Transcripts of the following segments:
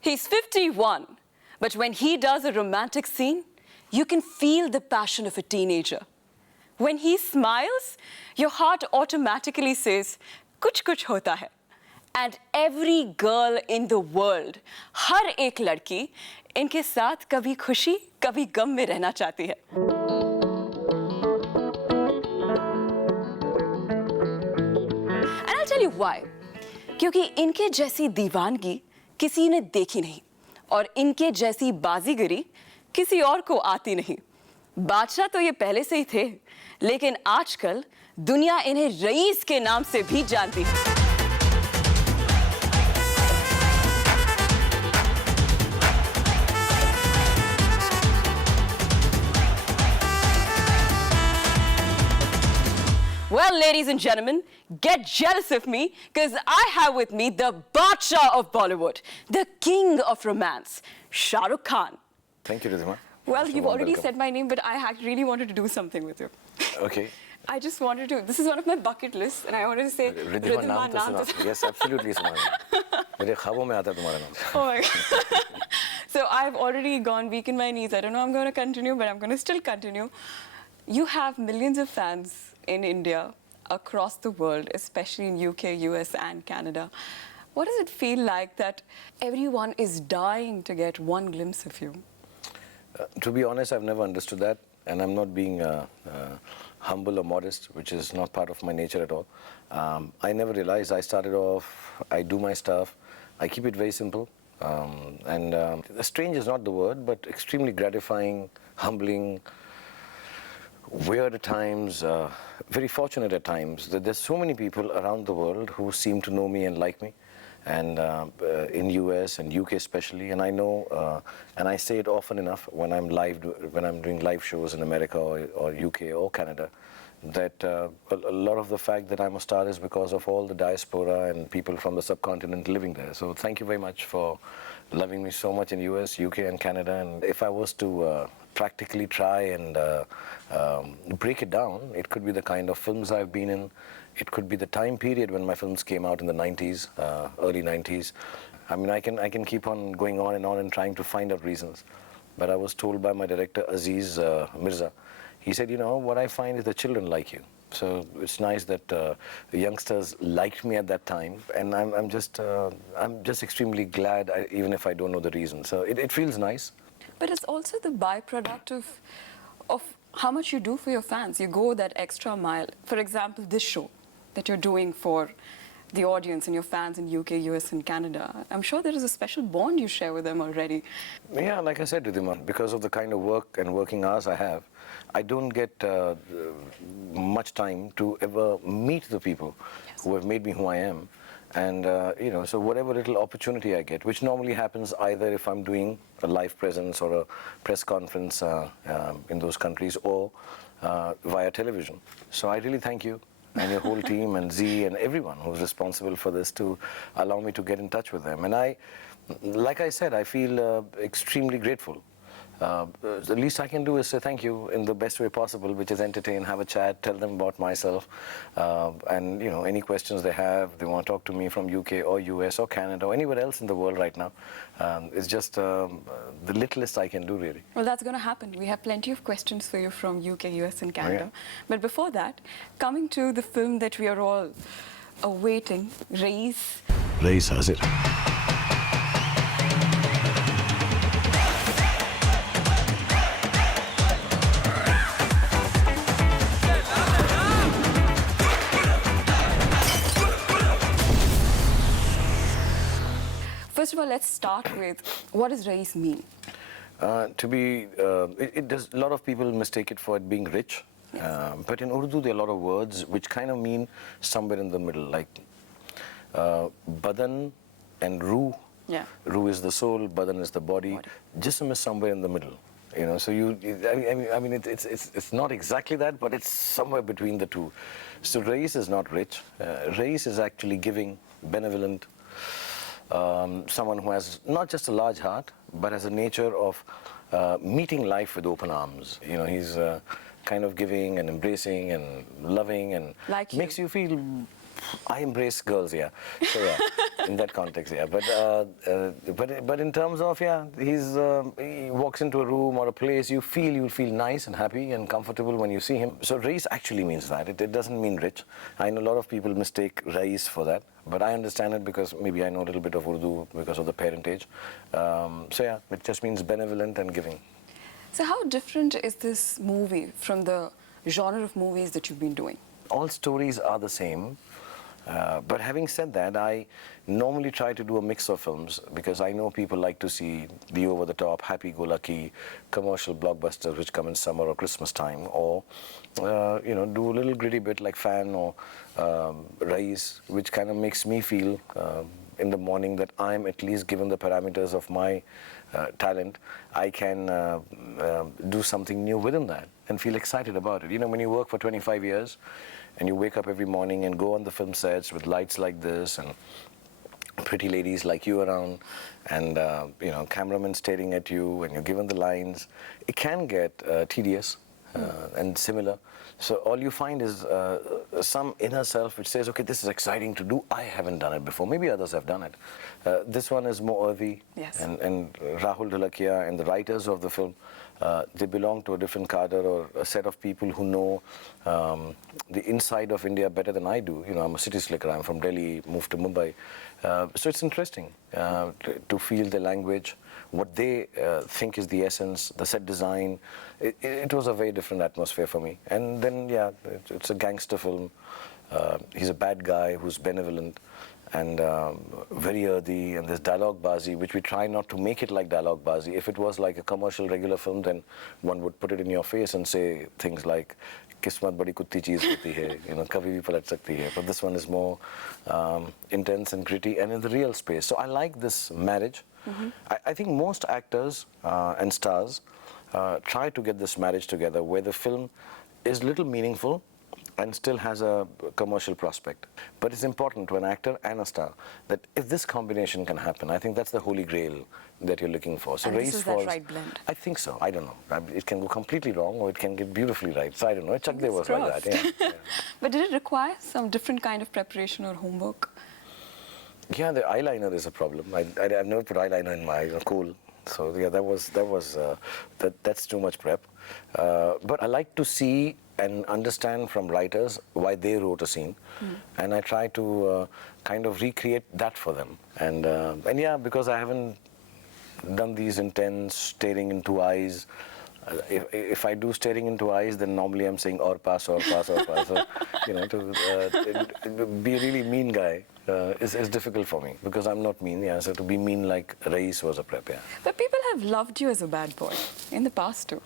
He's 51, but when he does a romantic scene, you can feel the passion of a teenager. When he smiles, your heart automatically says, "Kuch kuch hota hai." And every girl in the world, हर एक लड़की इनके साथ कभी खुशी, कभी गम में रहना चाहती है. And I'll tell you why. क्योंकि इनके जैसी दीवानगी किसी ने देखी नहीं और इनके जैसी बाजीगरी किसी और को आती नहीं. बादशाह तो ये पहले से ही थे, लेकिन आजकल दुनिया इन्हें रईस के नाम से भी जानती है. Well, ladies and gentlemen, get jealous of me because I have with me the Badshah of Bollywood, the king of romance, Shah Rukh Khan. Thank you, Ridhima. Well, you've already said my name, but I really wanted to do something with you. Okay. I just wanted to, this is one of my bucket lists, and I wanted to say Ridhima naam. Yes, absolutely. मेरे ख्वाबों में आता तुम्हारा नाम. Oh my God. So I've already gone weak in my knees. I don't know I'm going to continue, but I'm going to still continue. You have millions of fans in India, across the world, especially in UK, US, and Canada. What does it feel like that everyone is dying to get one glimpse of you? To be honest, I've never understood that, and I'm not being humble or modest, which is not part of my nature at all. I never realized. I started off, I do my stuff, I keep it very simple, and strange is not the word, but extremely gratifying, humbling, weird at times, very fortunate at times that there's so many people around the world who seem to know me and like me, and in US and UK especially. And I know, and I say it often enough when I'm doing live shows in America or UK or Canada, that a lot of the fact that I'm a star is because of all the diaspora and people from the subcontinent living there. So thank you very much for loving me so much in US, UK and Canada. And if I was to practically try and break it down, it could be the kind of films I've been in. It could be the time period when my films came out in the 90s, early 90s. I mean, I can keep on going on and trying to find out reasons. But I was told by my director, Aziz Mirza, he said, you know, what I find is the children like you. So it's nice that the youngsters liked me at that time, and I'm just extremely glad, even if I don't know the reason. So it feels nice. But it's also the byproduct of how much you do for your fans. You go that extra mile. For example, this show that you're doing for the audience and your fans in UK, US, and Canada. I'm sure there is a special bond you share with them already. Yeah, like I said, Ridhima, because of the kind of work and working hours I have, I don't get much time to ever meet the people who have made me who I am. And, you know, so whatever little opportunity I get, which normally happens either if I'm doing a live presence or a press conference in those countries or via television. So I really thank you and your whole team and Z and everyone who's responsible for this to allow me to get in touch with them. And like I said, I feel extremely grateful. The least I can do is say thank you in the best way possible, which is entertain, have a chat, tell them about myself, and you know, any questions they have, they want to talk to me from UK or US or Canada or anywhere else in the world right now. It's just the littlest I can do, really. Well, that's going to happen. We have plenty of questions for you from UK, US, and Canada. But before that, coming to the film that we are all awaiting, RAEES. RAEES Hazir. First of all, let's start with, what does RAEES mean? A lot of people mistake it for it being rich. Yes. But in Urdu, there are a lot of words which kind of mean somewhere in the middle, like badan and ruh. Yeah. Ruh is the soul, badan is the body. Jism is somewhere in the middle. You know, so I mean, it's not exactly that, but it's somewhere between the two. So RAEES is not rich. RAEES is actually giving, benevolent. Someone who has not just a large heart, but has a nature of meeting life with open arms. You know, he's kind of giving and embracing and loving and like makes you feel I embrace girls, yeah. So yeah, in that context, yeah. But in terms of, yeah, he walks into a room or a place, you'll feel nice and happy and comfortable when you see him. So RAEES actually means that. It doesn't mean rich. I know a lot of people mistake RAEES for that, but I understand it because maybe I know a little bit of Urdu because of the parentage. So yeah, it just means benevolent and giving. So how different is this movie from the genre of movies that you've been doing? All stories are the same. But having said that, I normally try to do a mix of films because I know people like to see the over-the-top, happy-go-lucky commercial blockbusters which come in summer or Christmas time, or you know, do a little gritty bit like Fan or RAEES, which kind of makes me feel in the morning that I'm at least, given the parameters of my talent, I can do something new within that and feel excited about it. You know, when you work for 25 years and you wake up every morning and go on the film sets with lights like this and pretty ladies like you around and you know, cameramen staring at you and you're given the lines, it can get tedious and similar. So all you find is some inner self which says, okay, this is exciting to do. I haven't done it before. Maybe others have done it. This one is more earthy. Yes. And Rahul Dholakia and the writers of the film, they belong to a different cadre or a set of people who know the inside of India better than I do. You know, I'm a city slicker. I'm from Delhi, moved to Mumbai. So it's interesting to feel the language, what they think is the essence, the set design. It was a very different atmosphere for me. And then, yeah, it's a gangster film. He's a bad guy who's benevolent and very earthy, and there's dialogue bazi, which we try not to make it like dialogue bazi. If it was like a commercial regular film, then one would put it in your face and say things like, "Kismat badi kutti cheez hoti hai," you know, "Kabhi bhi palat sakti hai." But this one is more intense and gritty and in the real space. So I like this marriage. I think most actors and stars try to get this marriage together where the film is little meaningful and still has a commercial prospect. But it's important to an actor and a star that if this combination can happen, I think that's the holy grail that you're looking for. So And this RAEES is that right blend. I think so. I don't know. It can go completely wrong or it can get beautifully right. So I don't know. Chak De was like that. Yeah. Yeah. But did it require some different kind of preparation or homework? Yeah, the eyeliner is a problem. I've never put eyeliner in my cool. So yeah, that's too much prep. But I like to see and understand from writers why they wrote a scene, and I try to kind of recreate that for them. And yeah, because I haven't done these intense staring into eyes. If I do staring into eyes, then normally I'm saying or pass. So, you know, to be a really mean guy is difficult for me because I'm not mean. Yeah, so to be mean like RAEES was a prep. Yeah. But people have loved you as a bad boy in the past too.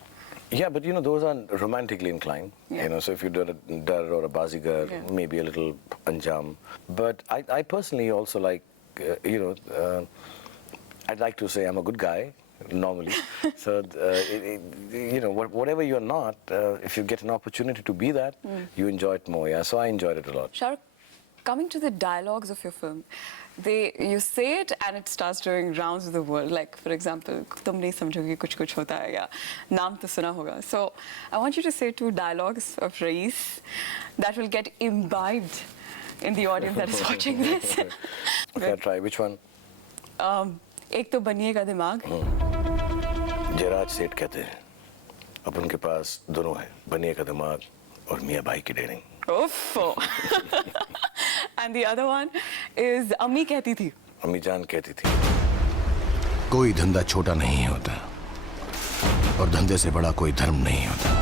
Yeah, but you know, those are romantically inclined. Yeah. You know, so if you do a dar or a bazigar, Yeah. maybe a little anjam. But I personally also like, you know, I'd like to say I'm a good guy. Normally, so you know, whatever you're not, if you get an opportunity to be that, you enjoy it more. Yeah, so I enjoyed it a lot. Shah Rukh, coming to the dialogues of your film, you say it and it starts doing rounds of the world. Like, for example, "Tum nahi samjhoge kuch kuch hota hai," ya "Naam to suna hoga." So I want you to say two dialogues of RAEES that will get imbibed in the audience that is watching this. Okay, I'll try. Which one? एक तो बनिएगा दिमाग. जयराज सेठ कहते हैं अपन के पास दोनों है, बनिए का दिमाग और मियाँ भाई की dairying. Uffo. And the other one is अम्मी कहती थी. अम्मी जान कहती थी, कोई धंधा छोटा नहीं होता और धंधे से बड़ा कोई धर्म नहीं होता.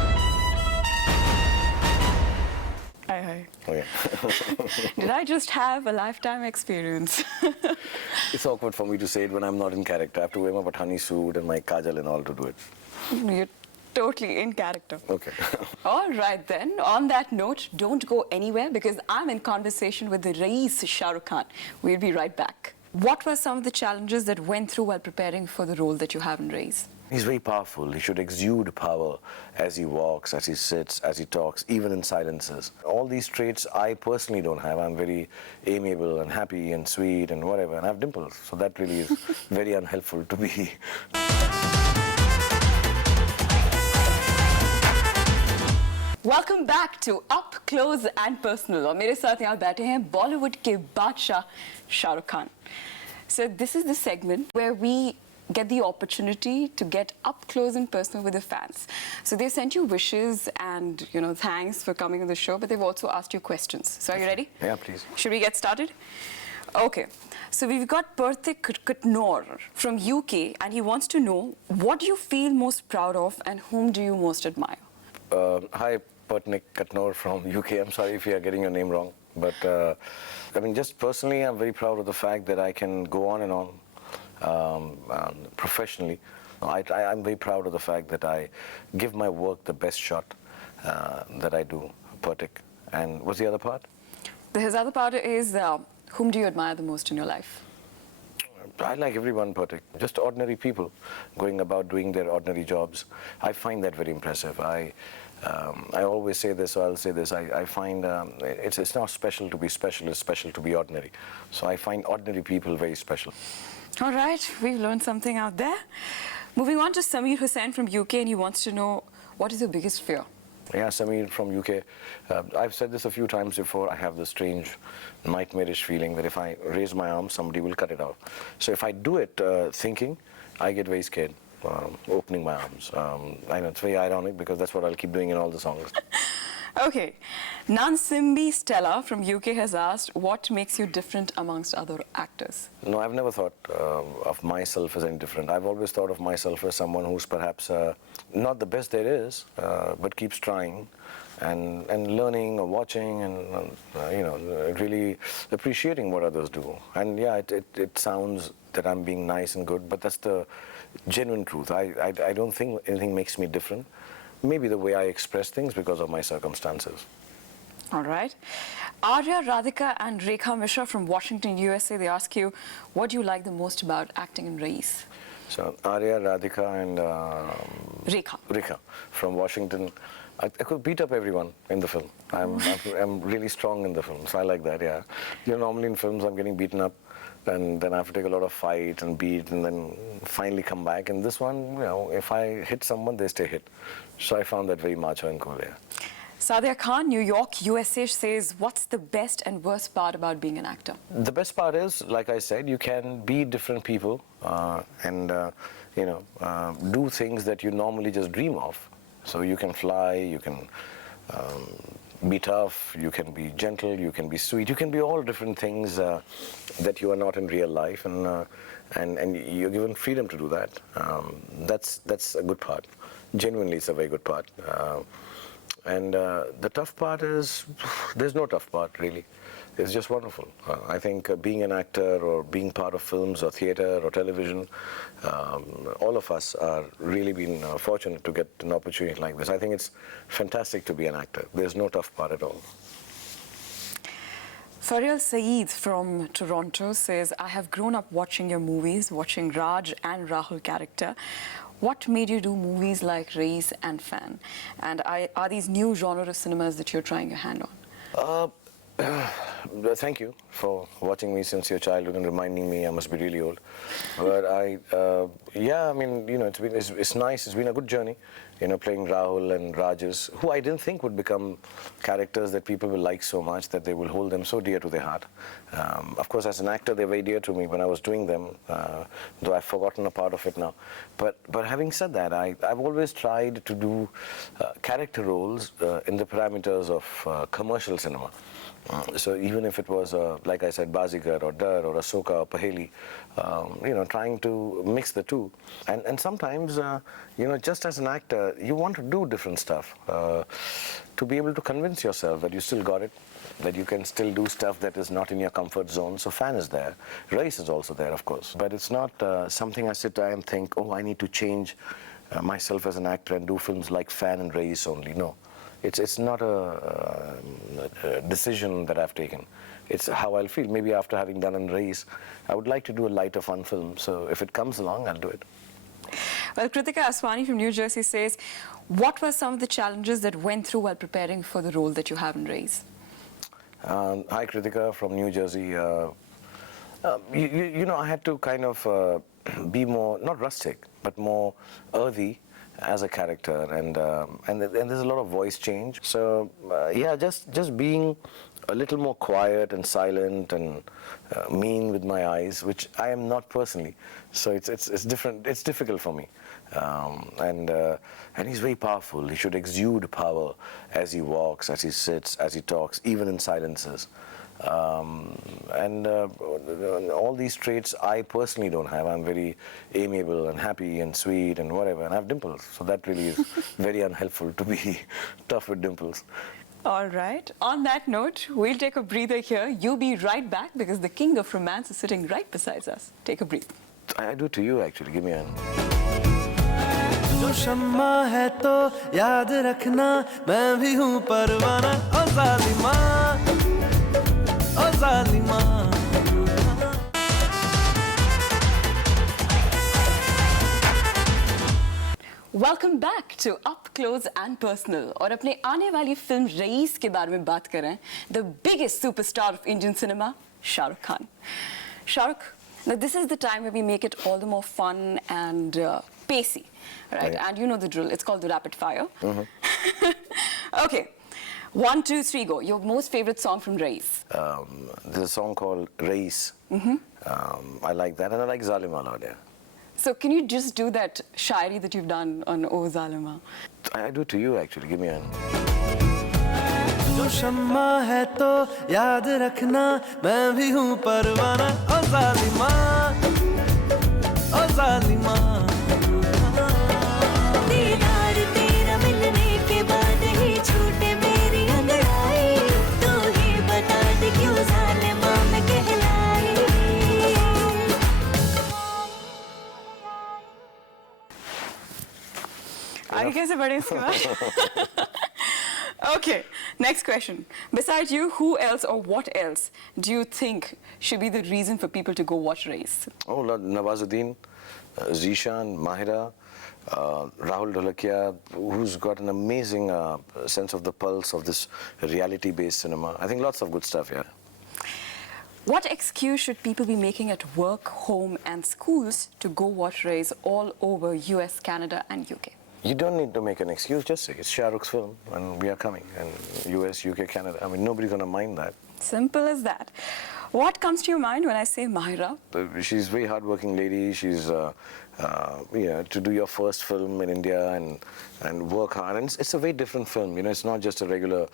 Hi. okay. Did I just have a lifetime experience? It's awkward for me to say it when I'm not in character. I have to wear my pathani suit and my kajal and all to do it. You're totally in character. Okay. All right then, on that note, don't go anywhere because I'm in conversation with the RAEES Shah Rukh Khan. We'll be right back. What were some of the challenges that went through while preparing for the role that you have in RAEES? He's very powerful. He should exude power as he walks, as he sits, as he talks, even in silences. All these traits I personally don't have. I'm very amiable and happy and sweet and whatever, and I have dimples. So that really is very unhelpful to be. Welcome back to Up Close and Personal. और मेरे साथ यहाँ बैठे हैं बॉलीवुड के बादशाह Shahrukh Khan. So this is the segment where we get the opportunity to get up close and personal with the fans. So they've sent you wishes and thanks for coming on the show, but they've also asked you questions. So are you ready? Yeah, please. Should we get started? Okay. So we've got Perthik Katnor from UK, and he wants to know, what do you feel most proud of and whom do you most admire? Hi, Perthik Katnor from UK. I'm sorry if you are getting your name wrong. But, I mean, just personally, I'm very proud of the fact that I can go on and on professionally. I'm very proud of the fact that I give my work the best shot that I do, Perthik. And what's the other part? His other part is, whom do you admire the most in your life? I like everyone, Perthik. Just ordinary people going about doing their ordinary jobs. I find that very impressive. I always say this, so I'll say this. I find it's not special to be special, it's special to be ordinary. So I find ordinary people very special. All right, we've learned something out there. Moving on to Sameer Hussain from UK, and he wants to know, what is your biggest fear? Yeah, Sameer from UK. I've said this a few times before. I have this strange, nightmarish feeling that if I raise my arm, somebody will cut it off. So if I do it thinking, I get very scared, opening my arms. I know it's very ironic because that's what I'll keep doing in all the songs. Okay. Nansimbi Stella from UK has asked, what makes you different amongst other actors? No, I've never thought of myself as any different. I've always thought of myself as someone who's perhaps not the best there is, but keeps trying and learning or watching and, really appreciating what others do. And yeah, it sounds that I'm being nice and good, but that's the genuine truth. I don't think anything makes me different. Maybe the way I express things because of my circumstances. All right. Arya, Radhika and Rekha Mishra from Washington, USA, they ask you, what do you like the most about acting in RAEES? So Arya, Radhika and Rekha from Washington. I could beat up everyone in the film. I'm really strong in the film, so I like that, yeah. Normally in films I'm getting beaten up and then I have to take a lot of fight and beat and then finally come back. And this one, if I hit someone, they stay hit. So I found that very macho and cool, yeah. Sadia Khan, New York, USA, says, what's the best and worst part about being an actor? The best part is, like I said, you can be different people and, do things that you normally just dream of. So you can fly, you can be tough, you can be gentle, you can be sweet, you can be all different things that you are not in real life, and you're given freedom to do that. That's a good part. Genuinely, it's a very good part. And the tough part is, there's no tough part, really. It's just wonderful. I think being an actor or being part of films or theater or television, all of us are really been fortunate to get an opportunity like this. I think it's fantastic to be an actor. There's no tough part at all. Farial Saeed from Toronto says, I have grown up watching your movies, watching Raj and Rahul character. What made you do movies like RAEES and Fan? And are these new genre of cinemas that you're trying your hand on? Thank you for watching me since your childhood and reminding me I must be really old. But yeah, I mean, it's nice. It's been a good journey, playing Rahul and Rajas, who I didn't think would become characters that people will like so much that they will hold them so dear to their heart. Of course, as an actor, they're very dear to me when I was doing them, though I've forgotten a part of it now. But having said that, I've always tried to do character roles in the parameters of commercial cinema. So even if it was, like I said, Bazigar or Dar or Asoka or Paheli, trying to mix the two. And sometimes, just as an actor, you want to do different stuff to be able to convince yourself that you still got it, that you can still do stuff that is not in your comfort zone. So Fan is there. RAEES is also there, of course. But it's not something I sit down and think, oh, I need to change myself as an actor and do films like Fan and RAEES only. No. It's not a decision that I've taken. It's how I'll feel. Maybe after having done in RAEES, I would like to do a lighter, fun film. So if it comes along, I'll do it. Well, Kritika Aswani from New Jersey says, what were some of the challenges that went through while preparing for the role that you have in RAEES? Hi, Kritika from New Jersey. I had to kind of be more, not rustic, but more earthy as a character, and there's a lot of voice change. So yeah, just being a little more quiet and silent and mean with my eyes, which I am not personally. So it's different. It's difficult for me. And he's very powerful. He should exude power as he walks, as he sits, as he talks, even in silences. All these traits I personally don't have. I'm very amiable and happy and sweet and whatever, and I have dimples. So that really is very unhelpful to be tough with dimples. All right. On that note, we'll take a breather here. You be right back because the king of romance is sitting right beside us. Take a breath. I do to you, actually. Give me a... जो शम्मा है तो याद रखना मैं भी हूँ परवाना ओ जालिमा ओ जालिमा Welcome back to Up Close and Personal. और अपने आने वाली फिल्म रईस के बारे में बात करें. The biggest superstar of Indian cinema, Shahrukh Khan. Shahrukh, now this is the time where we make it all the more fun and pacey, right? And you know the drill. It's called the rapid fire. Okay. 1, 2, 3, go. Your most favorite song from Raees? There's a song called RAEES. I like that, and I like Zalima a lot, yeah. So can you just do that shairi that you've done on O Zalima? I do to you, actually. Give me a... जो शम्मा है तो याद रखना मैं भी हूँ परवाना ओ जालिमा ओ जालिमा दीदार तेरा मिलने के बाद ही छूटे मेरी अंगड़ाई तू ही बता दे क्यों जालिमा मैं कहलाई आगे कैसे बढ़े इसके बाद? Okay, next question. Besides you, who else or what else do you think should be the reason for people to go watch Raees? Oh, Nawazuddin, Zishan, Mahira, Rahul Dholakia, who's got an amazing sense of the pulse of this reality-based cinema. I think lots of good stuff, yeah. What excuse should people be making at work, home and schools to go watch Raees all over US, Canada and UK? You don't need to make an excuse, just say it's Shah Rukh's film and we are coming, and US, UK, Canada. I mean, nobody's going to mind that. Simple as that. What comes to your mind when I say Mahira? She's a very hardworking lady. She's, to do your first film in India and work hard. And it's a very different film. You know, it's not just a regular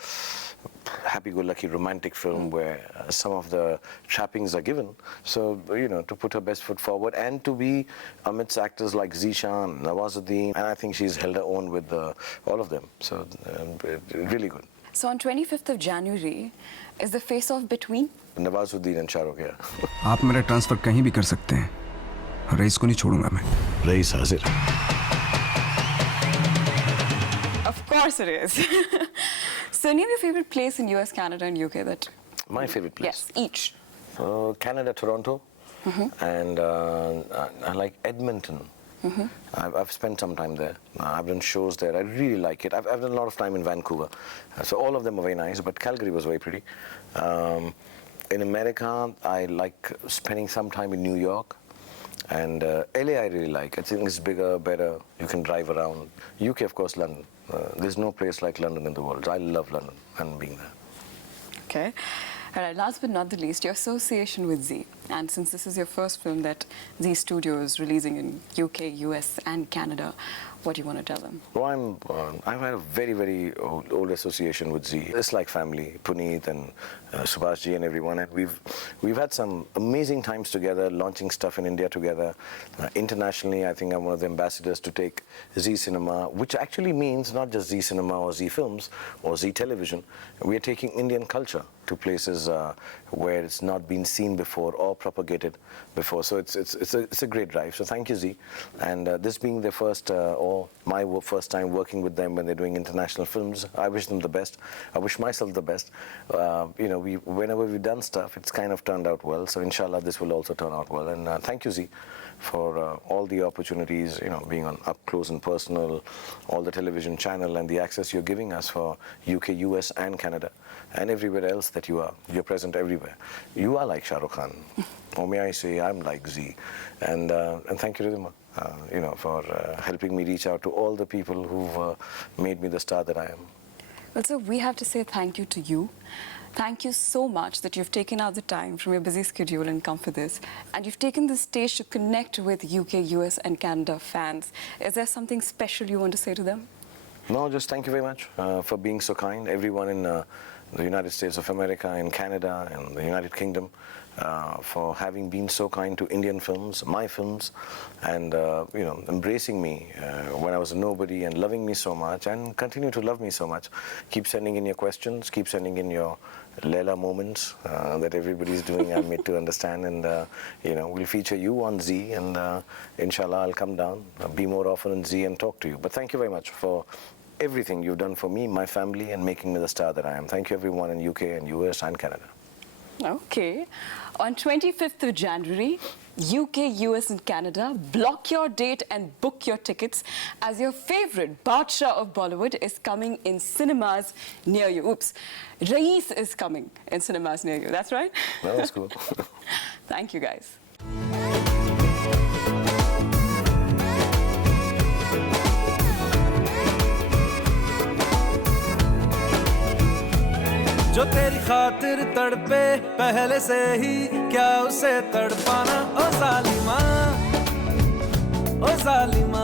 happy-go-lucky romantic film where some of the trappings are given. So, you know, to put her best foot forward and to be amidst actors like Zishan, Nawazuddin, and I think she's held her own with all of them. So, really good. So on 25th of January, is the face-off between? Nawazuddin and Shah Rukh, yeah. आप मेरा transfer कहीं भी कर सकते हैं rice को नहीं छोड़ूंगा मैं रईस हाजिर Of course it is. So name your favorite place in US, Canada and UK that... My favorite place? Yes, each. Canada, Toronto, and I like Edmonton. I've spent some time there. I've done shows there. I really like it. I've done a lot of time in Vancouver. So all of them are very nice, but Calgary was very pretty. In America, I like spending some time in New York. And LA I really like. I think it's bigger, better. You can drive around. UK, of course, London. There's no place like London in the world. I love London and being there. Okay. All right, last but not the least, your association with Z. And since this is your first film that Z Studio is releasing in UK, US and Canada, what do you want to tell them? Well, I've had a very, very old association with Z. It's like family, Puneet and Subhashji and everyone. And we've had some amazing times together, launching stuff in India together. Internationally, I think I'm one of the ambassadors to take Z Cinema, which actually means not just Z Cinema or Z Films or Z Television. We are taking Indian culture to places where it's not been seen before or propagated before. So it's a great drive. So thank you, Z. And this being their first or my first time working with them when they're doing international films, I wish them the best. I wish myself the best. You know, whenever we've done stuff, it's kind of turned out well. So inshallah, this will also turn out well. And thank you, Z, for all the opportunities, you know, being on Up Close and Personal, all the television channel and the access you're giving us for UK, US and Canada and everywhere else that you are. You're present everywhere. You are like Shah Rukh Khan. or may I say, I'm like Z. And thank you, Ridhima, for helping me reach out to all the people who've made me the star that I am. Well, so we have to say thank you to you. Thank you so much that you've taken out the time from your busy schedule and come for this. And you've taken the stage to connect with UK, US and Canada fans. Is there something special you want to say to them? No, just thank you very much for being so kind. Everyone in the United States of America, in Canada, and the United Kingdom, for having been so kind to Indian films, my films, and embracing me when I was a nobody and loving me so much, and continue to love me so much. Keep sending in your questions, keep sending in your Leila moments that everybody's doing. I'm made to understand, and we'll feature you on Z, and inshallah I'll come down, be more often in Z and talk to you. But thank you very much for everything you've done for me, my family, and making me the star that I am. Thank you everyone in UK and US and Canada. Okay. On 25th of January, UK, US and Canada, block your date and book your tickets as your favorite Badshah of Bollywood is coming in cinemas near you. Oops. RAEES is coming in cinemas near you. That's right? No, that's cool. Thank you, guys. जो तेरी खातिर तड़पे पहले से ही क्या उसे तड़पाना ओ जालिमा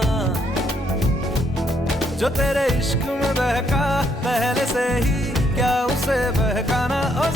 जो तेरे इश्क में बहका पहले से ही क्या उसे बहकाना ओ